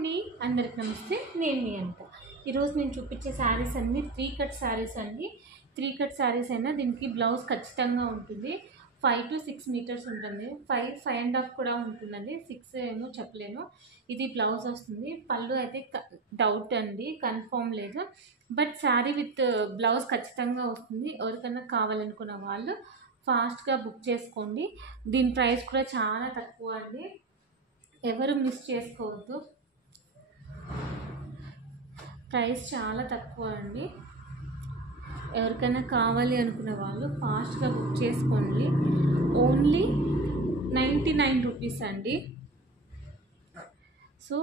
అండి, అందరికి నమస్తే. నేను మీ అంట. ఈరోజు నేను చూపించే శారీస్ అన్నీ 3 కట్ శారీస్ అండి. 3 కట్ శారీస్ అయినా దీనికి బ్లౌజ్ ఖచ్చితంగా ఉంటుంది. 5 to 6 మీటర్స్ ఉంటుంది. 5.5.5 కూడా ఉంటుందండి. 6 ఏమో చెప్పలేను. ఇది బ్లౌజ్ వస్తుంది. పళ్ళు అయితే డౌట్ అండి, కన్ఫర్మ్ లేదు. బట్ శారీ విత్ బ్లౌజ్ ఖచ్చితంగా వస్తుంది. ఎవరికైనా కావాలనుకున్న వాళ్ళు ఫాస్ట్గా బుక్ చేసుకోండి. దీని ప్రైస్ కూడా చాలా తక్కువ అండి, ఎవరు మిస్ చేసుకోవద్దు. ప్రైస్ చాలా తక్కువ అండి. ఎవరికైనా కావాలి అనుకున్న వాళ్ళు ఫాస్ట్గా బుక్ చేసుకోండి. ఓన్లీ 99 రూపీస్ అండి. సో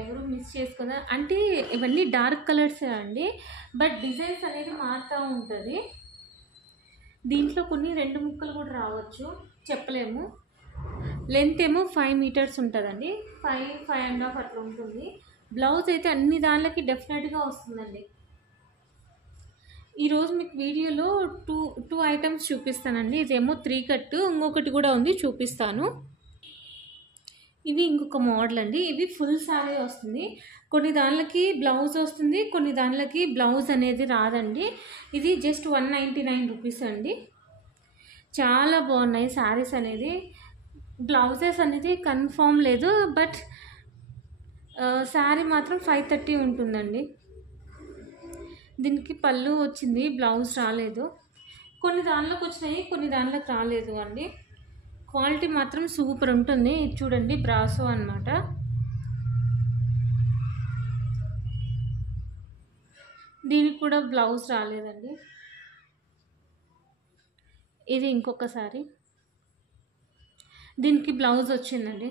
ఎవరు మిస్ చేసుకోదా. అంటే ఇవన్నీ డార్క్ కలర్సే అండి, బట్ డిజైన్స్ అనేది మారుతూ ఉంటుంది. దీంట్లో కొన్ని 2 ముక్కలు కూడా రావచ్చు, చెప్పలేము. లెంత్ ఏమో 5 మీటర్స్ ఉంటుందండి. 5.5.5 అట్లా ఉంటుంది. బ్లౌజ్ అయితే అన్ని దానిలకి డెఫినెట్గా వస్తుందండి. ఈరోజు మీకు వీడియోలో టూ ఐటమ్స్ చూపిస్తానండి. ఇదేమో 3 కట్, ఇంకొకటి కూడా ఉంది, చూపిస్తాను. ఇవి ఇంకొక మోడల్ అండి. ఇవి ఫుల్ శారీ వస్తుంది. కొన్ని దానిలకి బ్లౌజ్ వస్తుంది, కొన్ని దానిలకి బ్లౌజ్ అనేది రాదండి. ఇది జస్ట్ 199 రూపీస్ అండి. చాలా బాగున్నాయి శారీస్ అనేది. బ్లౌజెస్ అనేది కన్ఫర్మ్ లేదు, బట్ శారీ మాత్రం 530 ఉంటుందండి. దీనికి పళ్ళు వచ్చింది, బ్లౌజ్ రాలేదు. కొన్ని దానిలోకి వచ్చినాయి, కొన్ని దానిలోకి రాలేదు అండి. క్వాలిటీ మాత్రం సూపర్ ఉంటుంది. చూడండి, బ్రాసో అన్నమాట. దీనికి కూడా బ్లౌజ్ రాలేదండి. ఇది ఇంకొక సారీ, దీనికి బ్లౌజ్ వచ్చిందండి.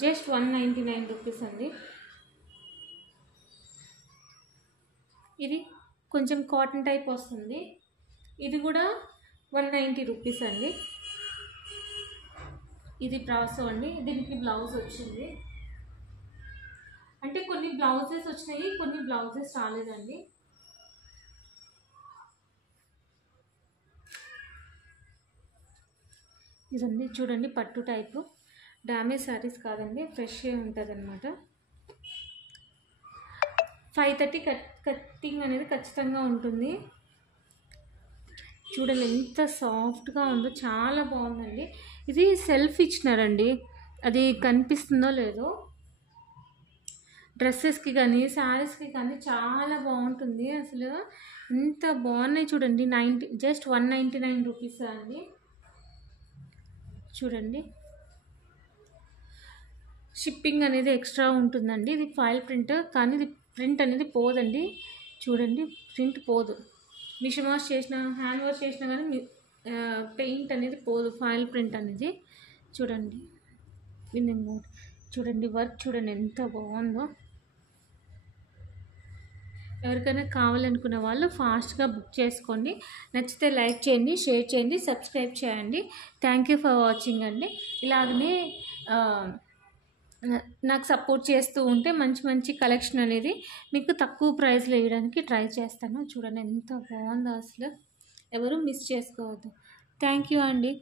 జస్ట్ 199 రూపీస్ అండి. ఇది కొంచెం కాటన్ టైప్ వస్తుంది. ఇది కూడా 190 రూపీస్ అండి. ఇది బ్రాసో అండి. దీనికి బ్లౌజ్ వచ్చింది. అంటే కొన్ని బ్లౌజెస్ వచ్చినాయి, కొన్ని బ్లౌజెస్ రాలేదండి. ఇదండి చూడండి, పట్టు టైపు. డ్యామేజ్ శారీస్ కాదండి, ఫ్రెష్ ఉంటుంది అనమాట. 530 కట్టింగ్ అనేది ఖచ్చితంగా ఉంటుంది. చూడండి ఎంత సాఫ్ట్గా ఉందో, చాలా బాగుందండి. ఇది సెల్ఫ్ ఇచ్చినారండి, అది కనిపిస్తుందో లేదో. డ్రెస్సెస్కి కానీ శారీస్కి కానీ చాలా బాగుంటుంది. అసలు ఎంత బాగున్నాయి చూడండి. జస్ట్ 199 రూపీస్ అండి. చూడండి, షిప్పింగ్ అనేది ఎక్స్ట్రా ఉంటుందండి. ఇది ఫాయిల్ ప్రింట్, కానీ ఇది ప్రింట్ అనేది పోదండి. చూడండి, ప్రింట్ పోదు. మిషన్ వాష్ చేసినా, హ్యాండ్ వాష్ చేసినా కానీ పెయింట్ అనేది పోదు, ఫాయిల్ ప్రింట్ అనేది. చూడండి, చూడండి వర్క్ చూడండి ఎంత బాగుందో. ఎవరికైనా కావాలనుకున్న వాళ్ళు ఫాస్ట్గా బుక్ చేసుకోండి. నచ్చితే లైక్ చేయండి, షేర్ చేయండి, సబ్స్క్రైబ్ చేయండి. థ్యాంక్ యూ ఫర్ వాచింగ్ అండి. ఇలాగనే నాకు సపోర్ట్ చేస్తూ ఉంటే మంచి మంచి కలెక్షన్ అనేది మీకు తక్కువ ప్రైస్లో వేయడానికి ట్రై చేస్తాను. చూడండి ఎంత బాగుందో, అసలు ఎవరు మిస్ చేసుకోవద్దు. థ్యాంక్ యూ అండి.